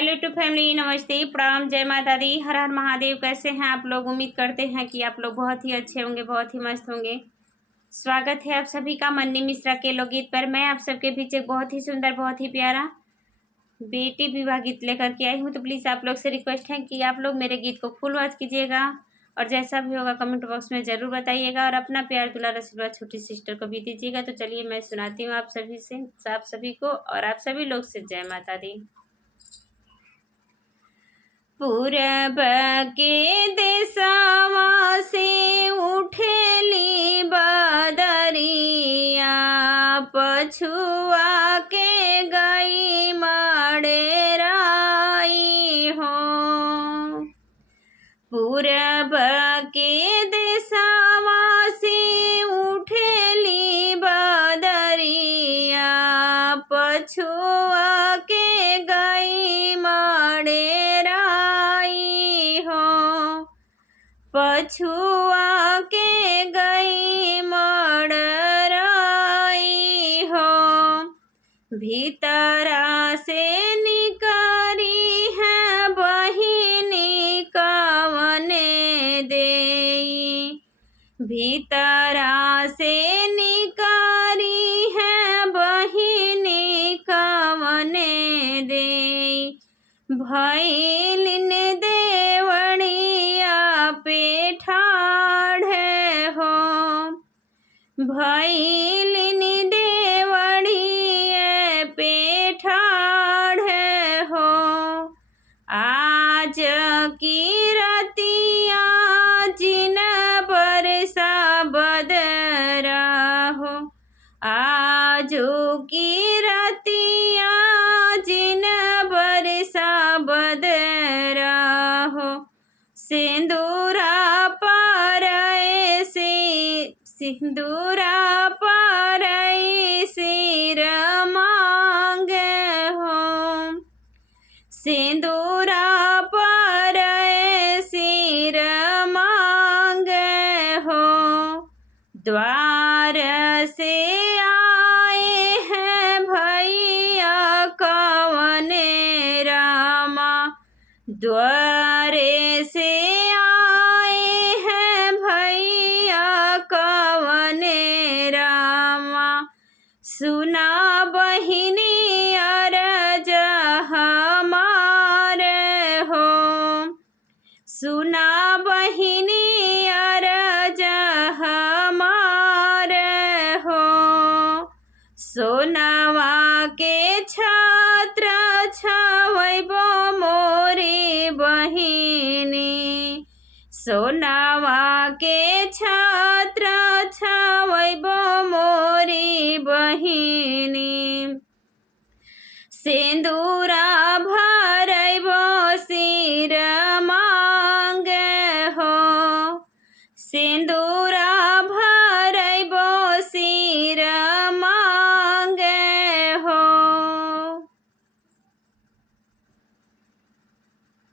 Hi YouTube family, नमस्ते, प्रणाम, जय माता दी, हर हर महादेव। कैसे हैं आप लोग? उम्मीद करते हैं कि आप लोग बहुत ही अच्छे होंगे, बहुत ही मस्त होंगे। स्वागत है आप सभी का मन्नी मिश्रा के लोकगीत पर। मैं आप सबके बीच एक बहुत ही सुंदर, बहुत ही प्यारा बेटी विवाह गीत लेकर के आई हूँ। तो प्लीज़ आप लोग से रिक्वेस्ट है कि आप लोग मेरे गीत को फुल वॉच कीजिएगा और जैसा भी होगा कमेंट बॉक्स में ज़रूर बताइएगा और अपना प्यार दुलार आशीर्वाद छोटी सिस्टर को भी दीजिएगा। तो चलिए मैं सुनाती हूँ आप सभी को और आप सभी लोग से जय माता दी। पूरब के देशवा से उठेली बदरिया, पछुआ के गई मडेराई हो। पूरब के देशवा से उठेली बदरिया, पछुआ के गई मडेराई हो। पछुआ के गई मडराई हो। भीतरा से निकारी है बहिनी कवने देई। भीतरा से निकारी है बहिनी कवने देई। भैलिन देवड़िया पे ठाढ़े हो। भैलिन देवड़िया पे ठाढ़े हो। आज की रतिया जिन बरसा बदरा हो। आज की रतिया जिन बरसा बदरा हो। सिंदूरा पारए से सिंदूरा पारए सिर मांगे हो। सिंदूरा पारए सिर मांगे हो। द्वार से आए हैं भैया कवने रामा। द्वारे से आए हैं भैया कवने रामा। सुना बहिनी अरज हमारे हो। सुना बहिनी अरज हमारे हो। सोनावा के छत्र छवैबो मोरी बहिनी। सोनावा के छत्र छवैबो मोरी बहिनी। सिंदूर